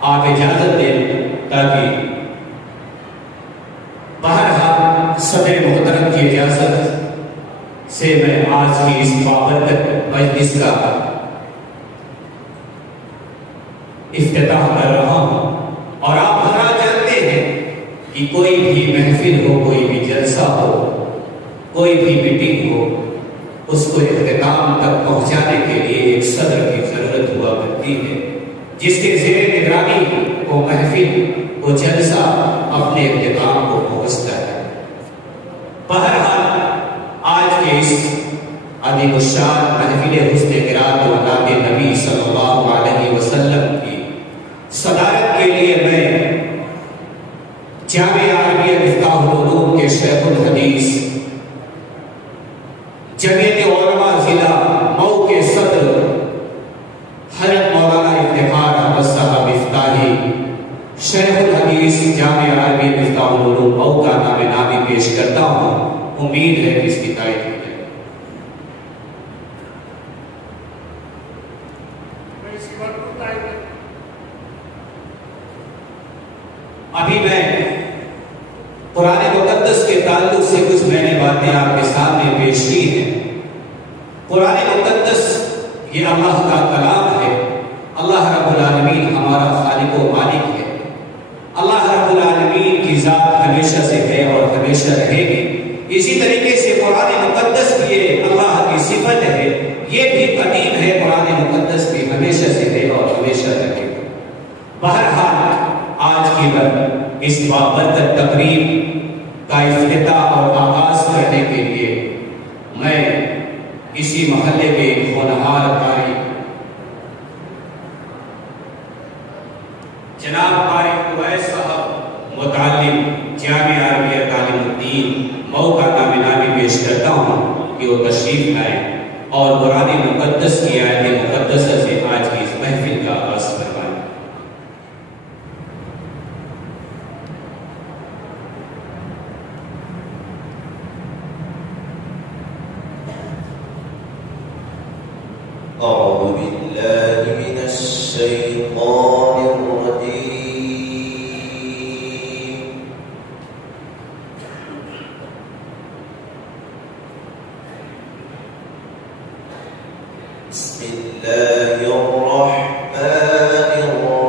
آپ اجازت دیں تاکہ بہرحال صدر محترم کی اجازت سے میں آج کی اس بابرکت مجلس کا افتتاح کر رہا ہوں۔ اور آپ حضرات جانتے ہیں کہ کوئی بھی محفل ہو، کوئی بھی جلسہ ہو، کوئی بھی میٹنگ ہو، اس کو اختتام تک پہنچانے کے لیے ایک صدر کی ضرورت ہوا کرتی ہے، جس کے زیر نگرانی وہ محفل وہ جلسہ اپنے اختتام کو پہنچتا ہے۔ بہرحال آج کے اس عظیم الشان محفل حسن قرات و نعت نبی صلی اللہ علیہ وسلم کی صدارت کے لیے میں جامعہ عربیہ مفتاح العلوم کے شیخ الحدیث جمعیت علماء ضلع مئو کے صدر حضرت مولانا افتخار احمد صاحب مفتاحی شیخ الحدیث جامعہ عربیہ مفتاح العلوم مئو کا نام نامی پیش کرتا ہوں۔ امید ہے کہ اس کی تائید کی جائے۔ ابھی میں قرآن مقدس کے تعلق سے کچھ میں نے باتیں آپ کے سامنے پیش کی ہیں۔ قرآن مقدس یہ اللہ کا کلام ہے۔ اللہ رب العالمین ہمارا خالق و مالک ہے۔ اللہ رب العالمین کی ذات ہمیشہ سے ہے اور ہمیشہ رہے گی۔ اسی طریقے سے قرآن مقدس بھی اللہ کی صفت ہے، یہ بھی قدیم ہے، قرآن مقدس بھی ہمیشہ سے ہے اور ہمیشہ رہے گی۔ بہرحال آج کی اس بابرکت تقریب کا افتتاح اور آغاز کرنے کے لیے میں اسی محلے کے ہونہار قاری جناب قاری اویس صاحب متعلم جامعہ عربیہ تعلیم الدین مئو کا نام نامی پیش کرتا ہوں کہ وہ تشریف لائیں اور قرآن مقدس کی آیت مقدسہ سے آج کی اس محفل کا آغاز کروائیں۔ أعوذ بالله من الشيطان الرجيم بسم الله الرحمن الرحيم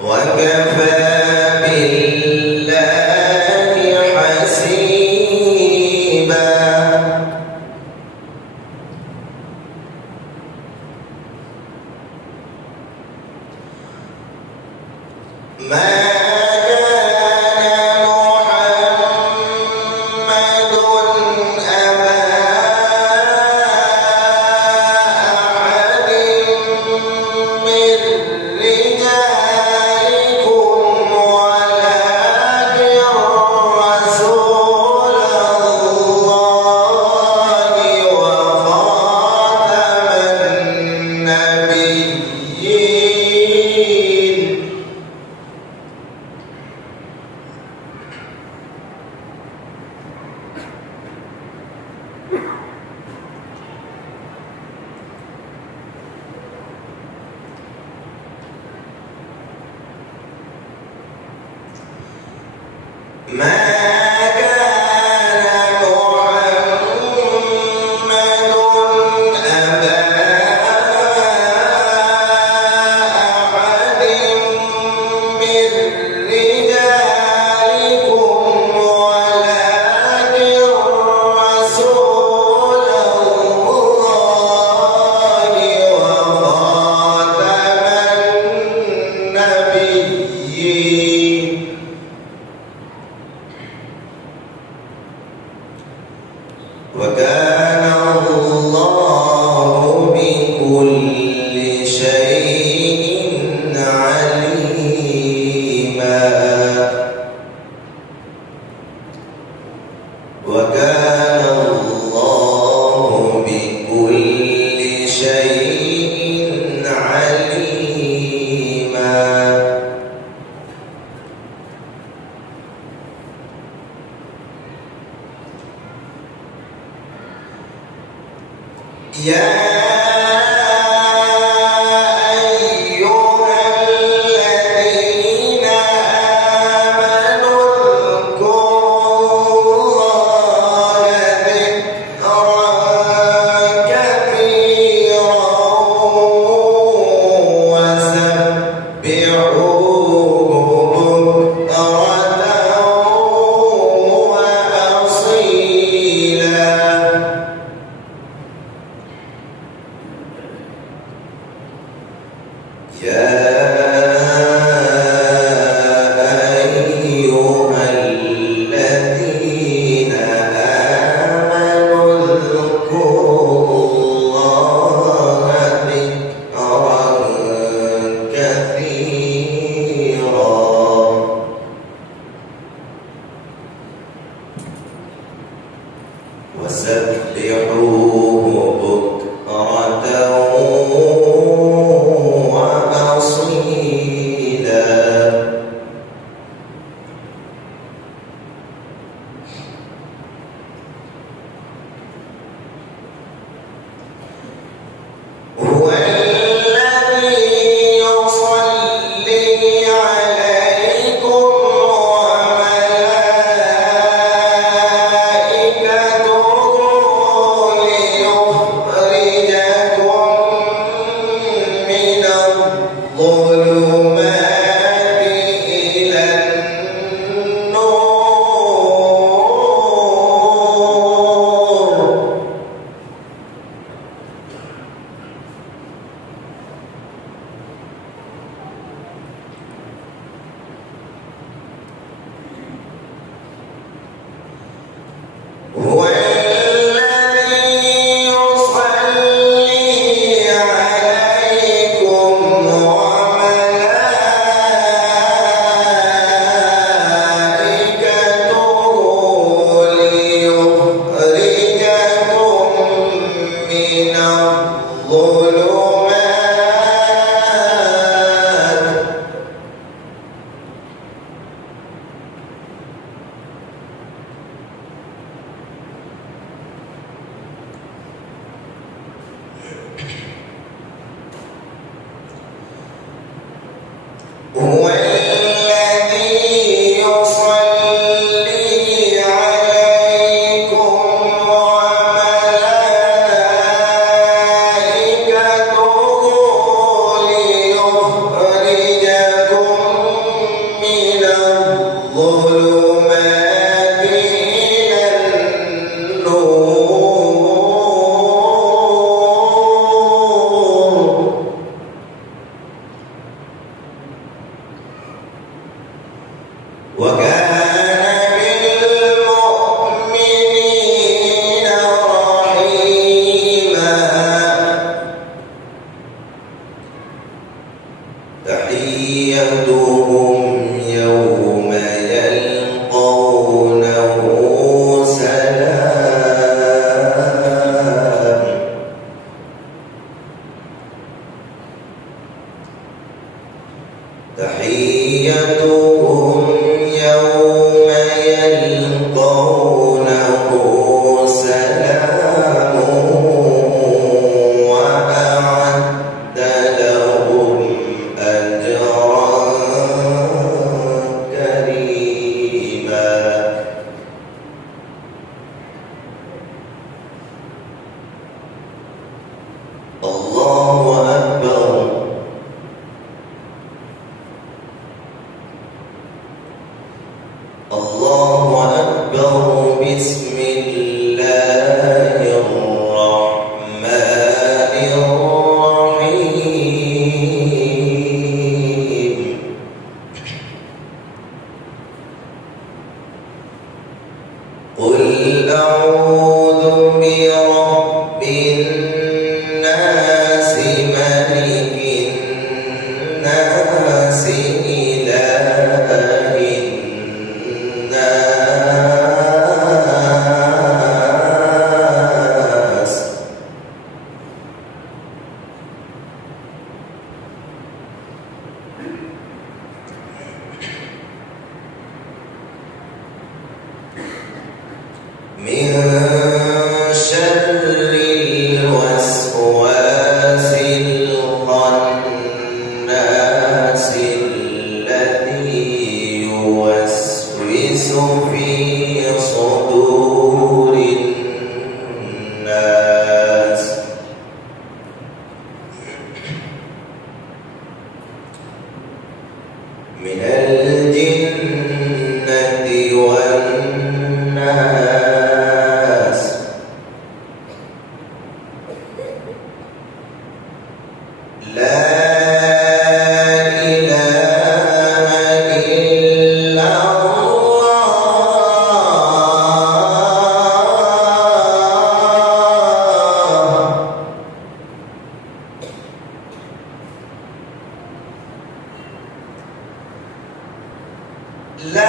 وكفى بالله حسيبا ما وكان الله بكل شيء عليما وكان الله بكل شيء عليما يا وسبحوه بكرة وأصيلا هو الذي يصلي عليكم هو الذي يصلي عليكم وملائكته ليخرجكم من الظلمات هو الذي يصلي عليكم وملائكته ليخرجكم تحيتهم يوم يلقونه سلام تحيتهم يوم يلقونه سلام وأعد لهم أجرا كريما الله أكبر الله أكبر بسم الله الرحمن الرحيم قل أعوذ برب الناس ملك الناس إله الناس من شر الوسواس الخناس الذي يوسوس في صدور الناس من الجنة والناس لا إله إلا الله لا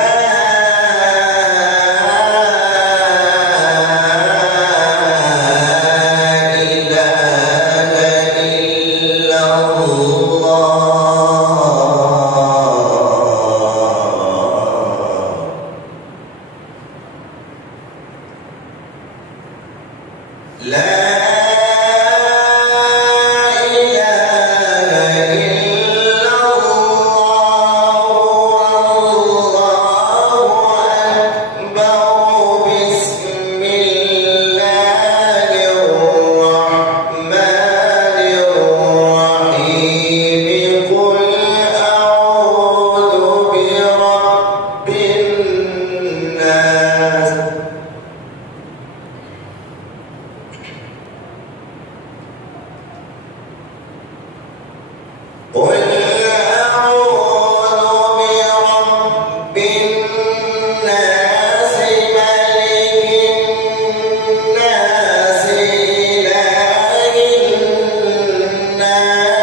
إله إلا الله لا إله إلا الله والله أكبر بسم الله الرحمن الرحيم قل أعوذ برب الناس قل أعوذ برب الناس ملك الناس إله الناس